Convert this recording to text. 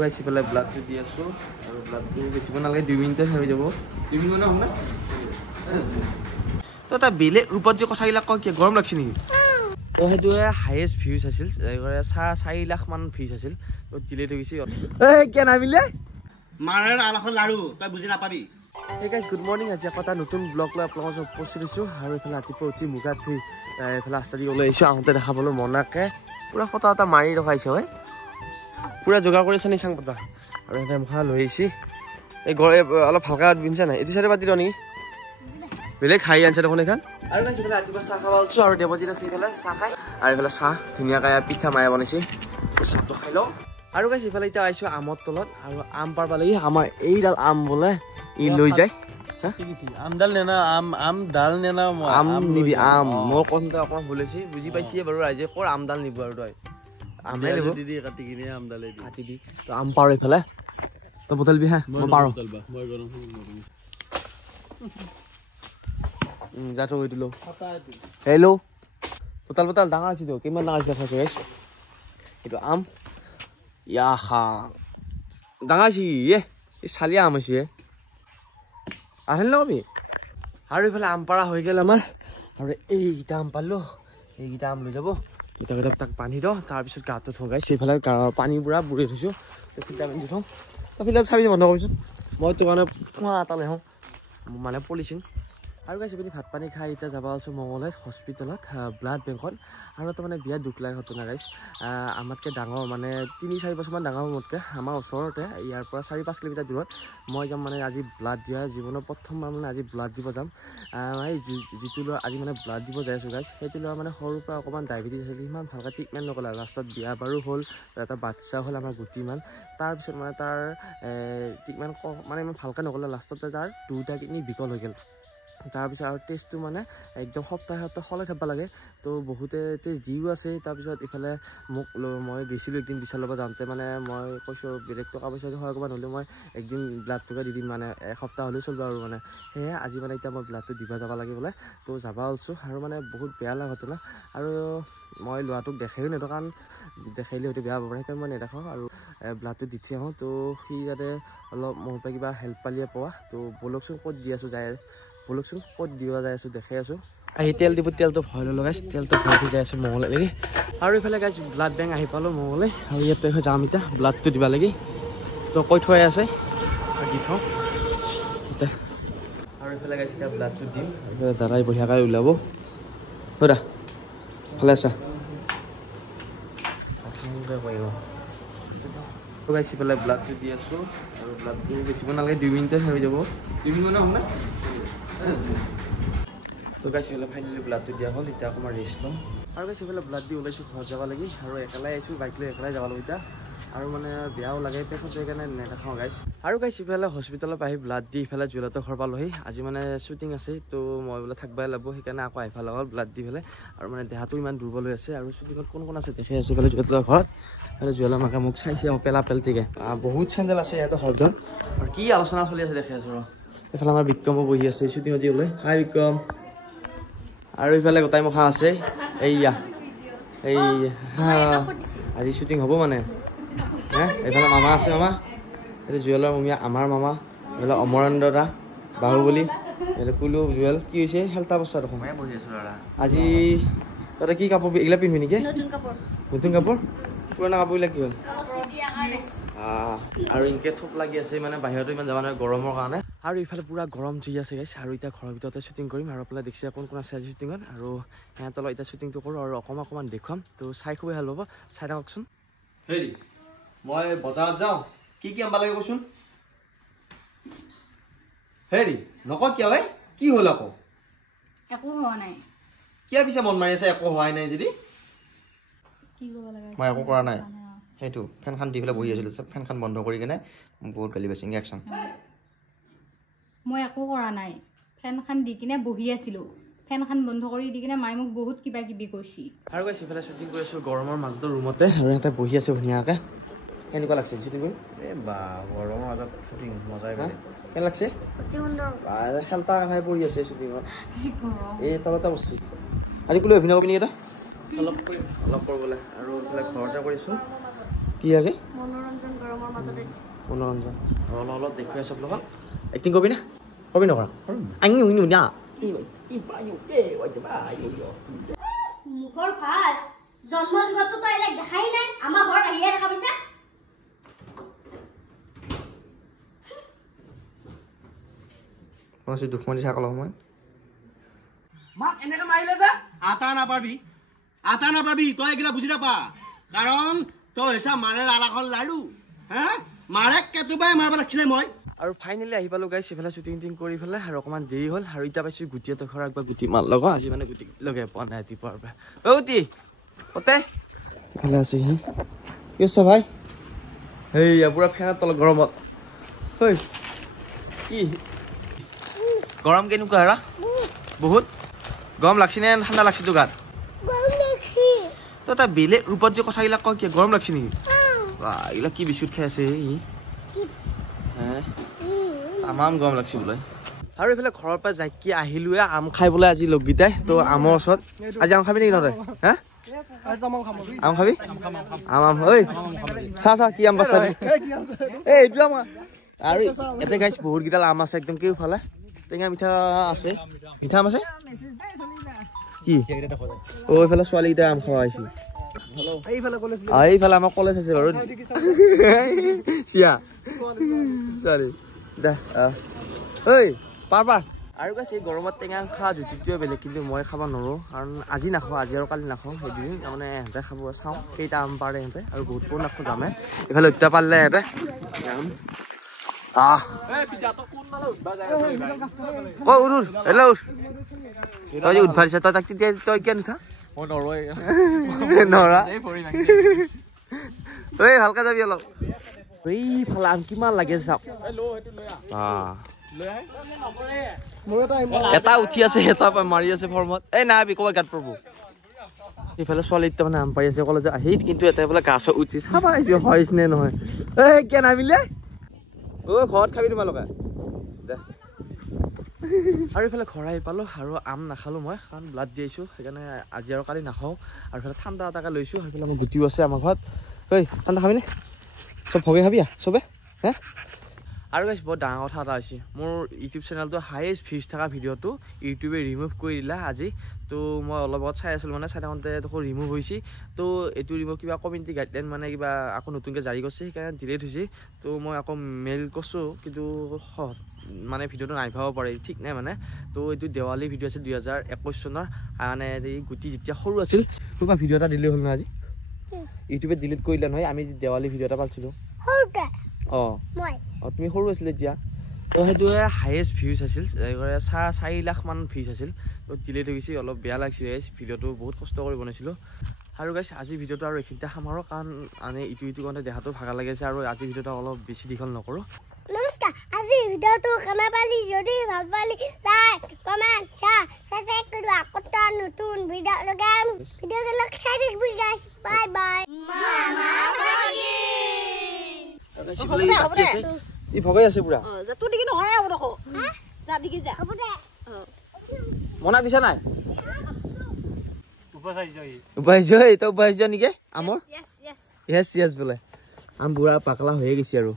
গাইছি পেলাই ব্লাডটো দি আছো আৰু ব্লাডটো বেছিব নালাগে 2 মিনিটত হৈ যাব 2 মিনিট মানে হমনা তো তা বেলেগ ৰূপত যে কথাবিলাক কয় কি গৰম লাগছে নেকি তো হেতুৱে হাইয়েস্ট ভিউজ আছিল 4 লাখ মান ভিউজ আছিল তো ডিলিট হৈ গৈছে এই কি নামিলে মাৰৰ আলাখৰ লাৰু তই বুজি নাপাবি Hey guys, good morning. আজি এটা নতুন ব্লগ লৈ আপোনালোকক উপস্থিত হৈছো আৰু এফালে ৰাতিপুৱা উঠি মুগা ধুই এফালে আস্তাদি ওলাই আহিছো আহোঁতে দেখা পালো মনাকে পুৰা ফটো এটা মাৰি ৰখাইছে হয় পুৰা যোগাৰ কৰিছে নি চাং পতা আৰু এটা মুখা লৈ আহিছি এই অলপ হালকা বিনছে নাই এটি চাইডে পাতি দ নেকি বেলেগ খাই আনছে দেখোন এখন আৰু গাইছ এফালে ৰাতিপুৱা চাহ খাব আলছো আৰু দেৱজিত আছে এফালে চাহ খাই আৰু এফালে চাহ ধুনীয়াকৈ পিঠা মায়ে বনাইছে চাহটো খাই লওঁ আৰু গাইছ এফালে এতিয়া আহিছো আমৰ তলত আৰু আম পাৰবা লাগি আমাৰ এইডাল আম বোলে ই লৈ যায় আমডাল নেনা আমডাল নেনা আম নিবি আম মই কোনটা অকমান ভুলেছি বুজি পাইছি বাৰু ৰাইজে কৰ আমডাল নিব আৰু তই আমে নিব দিদি কাটি কিনে আমডালে দি কাটি দি তো আম পাৰ ইফালে তো বটল বি হা মই পাৰো মই গৰম যা তো দিলো হেল্ল' বটল ডাঙৰ আছে তো কিমান ডাঙৰ আছে দেখাইছো গাইছ এইটো আম ইয়া খা ডাঙৰ আছে এই চালিয়া আম আছে আহিল নবি আৰু ইফালে আম পাৰা হৈ গ'ল আমাৰ আৰু এইকেইটা আম পালো এইকেইটা আম লৈ যাব কেইটাক তাক পানী দিওঁ তাৰপিছত গাটো থগাইছে এইফালে পানী পুৰা বুৰি থৈছোঁ ফিল্টাৰ পানী দি থওঁ ফিল্টাৰ চাবি বন্ধ কৰিছোঁ মই তোৰ কাৰণে থোৱা এটা লৈ আহোঁ মানে পলিচিন আৰু গাইছে পিনি ভাত পানী খাই এতিয়া যাব আছোঁ মঙলদৈত হস্পিটেলত ব্লাড বেংকত আৰু এটা মানে বিয়া দুখ লগা ঘটনা গাইছ আমাতকৈ ডাঙৰ মানে 3-4 বছৰমান ডাঙৰ মোতকৈ আমাৰ ওচৰতে ইয়াৰ পৰা 4-5 কিলোমিটাৰ দূৰত মই যাম মানে আজি ব্লাড দিয়া জীৱনৰ প্ৰথমবাৰ মানে আজি ব্লাড দিব যাম এই যিটো ল'ৰা আজি মানে ব্লাড দিব যাই আছোঁ গাইছ সেইটো ল'ৰা মানে সৰুৰ পৰা অকণমান ডায়েবেটিছ আছিল ইমান ভালকৈ ট্ৰিটমেণ্ট নকলে লাষ্টত বিয়া বাৰু হ'ল এটা বাচ্ছা হ'ল আমাৰ গুটিমান তাৰপিছত মানে তাৰ ট্ৰিটমেণ্ট মানে ইমান ভালকৈ নকলে লাষ্টতে তাৰ 2টা কিডনি বিকল হৈ গ'ল তাৰপিছত আৰু টেষ্টটো মানে একদম সপ্তাহে সলাই থাকিব লাগে তো বহুতে টেষ্ট দিও আছে তাৰপিছত ইফালে মোক মই গৈছিলোঁ একদিন বিশাল ল'ব যাওঁতে মানে মই কৈছোঁ বেলেগ টকা পইচা সহায় কৰিব নহ'লে মই একদিন ব্লাডটোকে দি দিম মানে এসপ্তাহ হ'লেও চলিব আৰু মানে সেয়ে আজি মানে এতিয়া মই ব্লাডটো দিব যাব লাগে বোলে তো যাব ওলছোঁ আৰু মানে বহুত বেয়া লগা ঘটনা আৰু মই ল'ৰাটোক দেখায়ো নেদো কাৰণ দেখাইলে হয়তো বেয়া হ'ব পাৰে সেইকাৰণে মই নেদেখাওঁ আৰু ব্লাডটো দি থৈ আহোঁ তো সি যাতে অলপ মোৰ পৰা কিবা হেল্প পালিয়ে পোৱা তো বলকচোন ক'ত দি আছোঁ যায় বলকচোন ক'ত দিব যাই আছোঁ দেখাই আছোঁ আহি তেল দিব তেলটো ভৰাই লৈ লগাইছোঁ তেলটো ভৰাই যাই আছোঁ মঙলে লাগি আৰু ইফালে গাইছ ব্লাড বেংক আহি পালোঁ মঙলে আৰু ইয়াতে যাম এতিয়া ব্লাডটো দিব লাগি তো কৈ থৈ আছে দি থওঁ আৰু ইফালে গাইছ এতিয়া ব্লাডটো দিম এইফালে দাদাই বঢ়িয়াকৈ ওলাব দাদা ভালে আছা গাইছ ইফালে ব্লাডটো দি আছোঁ আৰু ব্লাডটো বেছিব নালাগে 2 মিনিটত হৈ যাব 2 মিনিট মানে হম না তো গাইছ ইফালে ফাইনেলি ব্লাডটো দিয়া হ'ল এতিয়া অকণমান ৰেষ্ট লওঁ আৰু গাইছ ইফালে ব্লাড দি ওলাইছোঁ ঘৰত যাব লাগি আৰু একেলাই আহিছোঁ বাইক লৈ একেলাই যাব লাগিব এতিয়া আৰু মানে বেয়াও লাগে পেচেণ্ট সেইকাৰণে নেদেখাওঁ গাইছ আৰু গাইছ ইফালে হস্পিটেলত আহি ব্লাড দি ইফালে জুৱেলাটো ঘৰ পালোহি আজি মানে শ্বুটিং আছে তো মই বোলে থাকিবই লাগিব সেইকাৰণে আকৌ আহিব লগা হ'ল ব্লাড দি পেলাই আৰু মানে দেহাটো ইমান দুৰ্বল হৈ আছে আৰু শ্বুটিঙত কোন আছে দেখাই আছোঁ ইফালে জুৱেলাৰ ঘৰত ইফালে জুৱেলাৰ মাকে মোক চাইছে পেলা পেলটিকে বহুত চেণ্ডেল আছে ইয়াতে ঘৰজন আৰু কি আলোচনা চলি আছে দেখাই আছোঁ ৰ এইফালে আমাৰ বিক্ৰমো বহি আছে শ্বুটিঙত ওলাই হাই বিক্ৰম আৰু ইফালে গোটাই মুখা আছে এইয়া এই আজি শ্বুটিং হ'ব মানে এইফালে মামা আছে মামা এইটো জুৱেলৰ মমীয়া আমাৰ মামা এইফালে অমৰেন্দ্ৰ দা বাহুবলী এইফালে কুলু জুৱেল কি হৈছে হেল্টা বস্তা দেখোন বহি আছোঁ দাদা আজি তহঁতে কি কাপোৰ এইগিলা পিন্ধিবি নেকি নতুন কাপোৰ পুৰণা কাপোৰবিলাক কি হ'ল আৰু এনেকৈ থোপ লাগি আছে মানে বাহিৰতো ইমান যাব নোৱাৰে গৰমৰ কাৰণে আৰু ইফালে পুৰা গৰম জুই আছে গাইছ আৰু এতিয়া ঘৰৰ ভিতৰতে শ্বুটিং কৰিম আৰু আপোনালোকে দেখিছে কোন আছে আজি শ্বুটিঙত আৰু সিহঁতৰ এতিয়া শ্বুটিংটো কৰোঁ আৰু অকণমান দেখুৱাম তো চাই খুবেই ভাল হ'ব চাই থাককচোন হেৰি মই বজাৰত যাওঁ কি আনিব লাগে কচোন হেৰি নকওঁ কিয় ভাই কি হ'ল আকৌ একো হোৱা নাই কিয় পিছে মন মাৰি আছে একো হোৱাই নাই যদি কি কৰিব লাগে মই একো কৰা নাই সেইটো ফেনখন দি পেলাই বহি আছিলোঁ ফেনখন বন্ধ কৰি কিনে বহুত গালি পাইছে একচন মই একো কৰা নাই ফেনখন দি কিনে বহি আছিলোঁ ফেনখন বন্ধ কৰি দি কিনে মায়ে মোক বহুত কিবা কিবি কৈছে আৰু গাইছ ইফালে শ্বুটিং কৰি আছোঁ গৰমৰ মাজতে ৰুমতে আৰু সিহঁতে বহি আছে ধুনীয়াকৈ কেনেকুৱা লাগছে শ্বুটিং কৰি এই বা গৰমৰ মাজত শ্বুটিং মজাই পালে কেনে লাগছে অতি সুন্দৰ খেলতা খাই পৰি আছে শ্বুটিঙত এই তলতে বসছি আজি বোলে অভিনয় পিনি এটা অলপ কৰিবলৈ আৰু ইফালে ঘৰতে কৰিছোঁ কি আগে মনোৰঞ্জন গৰমৰ মাজতে দিছে মনোৰঞ্জন অলপ দেখুৱাই চব লগত এক্টিং কৰিবি না কৰিবি নকৰা আঙি উইনি না মুখৰ ফাঁচ জন্ম যুগতো তই এইবিলাক দেখাই নাই আমাৰ ঘৰত আহিয়ে দেখা পাইছা মই দুখমনি চাকল মই মাক এনেকে মাৰিলে যে আটা নাপাবি তই এইগিলা বুজি নাপা কাৰণ তই হৈছে মাৰে আলাখন লাৰু হা মাৰে কেতুবাই মাৰিব লাগিছিলে মই আৰু ফাইনেলি আহি পালো গাইছ ইফালে শ্বুটিং টিং কৰি পেলাই আৰু অকণমান দেৰি হ'ল আৰু এতিয়া পাইছোঁ গুটিহঁতৰ ঘৰত একবাৰ গুটি মাল লগৰ আজি মানে গুটি লগাই পোৱা নাই ৰাতিপুৱাৰ পৰা অ গুটি কতে ভালে আছে সি কি আছে ভাই হেইয়া পুৰা ফেনৰ তলত গৰমত ঐ কি গৰম কেনেকুৱা হেৰা বহুত গৰম লাগছি নে ঠাণ্ডা লাগছি তো গাত তই এটা বেলেগ ৰূপত যে কথাবিলাক কয় কি গৰম লাগছি নেকি এইবিলাক কি বিস্কুট খাই আছে ই তামাম গৰম লাগছি বোলে আৰু এইফালে ঘৰৰ পৰা যাই কি আহিলোৱে আম খাই বোলে আজি লগগীতাই তো আমৰ ওচৰত আজি আম খাবি নেকি নৰে হা আম খাবি আম ঐ চা কি আম পাছা এইটো আম আৰু ইয়াতে গাইছ বহুত কেইডাল আম আছে একদম কেওফালে টেঙা মিঠা আছে মিঠা আম আছে কি অ এইফালে ছোৱালীকেইটা আম খাব আহিছিল এইফালে আমাৰ কলেজ আছে বাৰু চিয়া ছোৱালী দে ঐ পাৰ আৰু গাছ এই গৰমত টেঙা খোৱা জুতিটোৱে বেলেগ কিন্তু মই খাব নোৱাৰোঁ কাৰণ আজি নাখাওঁ আজি আৰু কালি নাখাওঁ সেইদিন তাৰমানে ইহঁতে খাব চাওঁ কেইটা আম পাৰে ইহঁতে আৰু বহুত বহুত নাখাওঁ যামে এইফালে উঠা পাৰিলে ইহঁতে কৈ উঠ হেল্ল' তই যে উঠবা দিছা তই তাক তেতিয়া তই কিয় নুঠা নৰা ঐ ভালকে যাবি অলপ এইফালে আম কিমান লাগি আছে চাওক এটা উঠি আছে এটা মাৰি আছে ফৰ্মত এই নাবি ক'ৰবাত গাত পৰব এইফালে ছোৱালী মানে আম পাৰি আছে ক'লে যে আহি কিন্তু এটা বোলে গাছত উঠি চাবা আহিছো হয়ছ নে নহয় এই কিয় নামিলে অ ঘৰত খাবি তোমালোকে দে আৰু এইফালে ঘৰ আহি পালোঁ আৰু আম নাখালোঁ মই কাৰণ ব্লাড দি আহিছোঁ সেইকাৰণে আজি আৰু কালি নাখাওঁ আৰু এইফালে ঠাণ্ডা এটাকে লৈছোঁ সেইফালে মই গুটিও আছে আমাৰ ঘৰত ঐ ঠাণ্ডা খাবিনে চব ভগে খাবি চবে হে আৰু গাইছ বহুত ডাঙৰ কথা এটা হৈছে মোৰ ইউটিউব চেনেলটো হায়েষ্ট ভিউজ থকা ভিডিঅ'টো ইউটিউবে ৰিমুভ কৰি দিলা আজি তো মই অলপ আগত চাই আছিলোঁ মানে চাই থাকোঁতে দেখোঁ ৰিমুভ হৈছে তো এইটো ৰিমুভ কিবা কমিউনিটি গাইডলাইন মানে কিবা আকৌ নতুনকৈ জাৰি কৰিছে সেইকাৰণে ডিলেট হৈছে তো মই আকৌ মেইল কৰিছোঁ কিন্তু মানে ভিডিঅ'টো নাই পাব পাৰে ঠিক নাই মানে তো এইটো দেৱালী ভিডিঅ' আছিল 2021 চনৰ মানে এই গুটি যেতিয়া সৰু আছিল কিবা ভিডিঅ' এটা দিলেই হ'ল ন আজি ইউটিউবে ডিলিট কৰিলে নহয় আমি দেৱালী ভিডিঅ' এটা পাইছিলোঁ তুমি সৰু আছিলে এতিয়া তো সেইটোৱে হায়েষ্ট ভিউজ আছিল 4 লাখ মান ভিউজ আছিল তো ডিলেট হৈ গৈছে অলপ বেয়া লাগিছিল ভিডিঅ'টো বহুত কষ্ট কৰি বনাইছিলোঁ আৰু গাইছ আজি ভিডিঅ'টো আৰু এইখিনিতে সামৰো কাৰণ মানে ইটো কাৰণে দেখাটো ভাগা লাগিছে আৰু আজি ভিডিঅ'টো অলপ বেছি দীঘল নকৰোঁ নমস্কাৰ আজি ভিডিঅ'টো কেনে পালি যদি ভাল পালি লাইক কমেন্ট শ্বেয়াৰ সাবস্ক্ৰাইব কৰিবা কত নতুন ভিডিঅ' লগাম ভিডিঅ'টো চাই থাকিবি গাইছ বাই বাই মামা বাগি ই ভগাই আছে পুৰা তোৰ দেখি নহয় আৰু দেখো যা দেখি যা হ'ব দে মনা দিছা নাই উপাইছ নেকি আমৰ য়েছ বোলে আম বুঢ়া পাকলা হৈয়ে গৈছে আৰু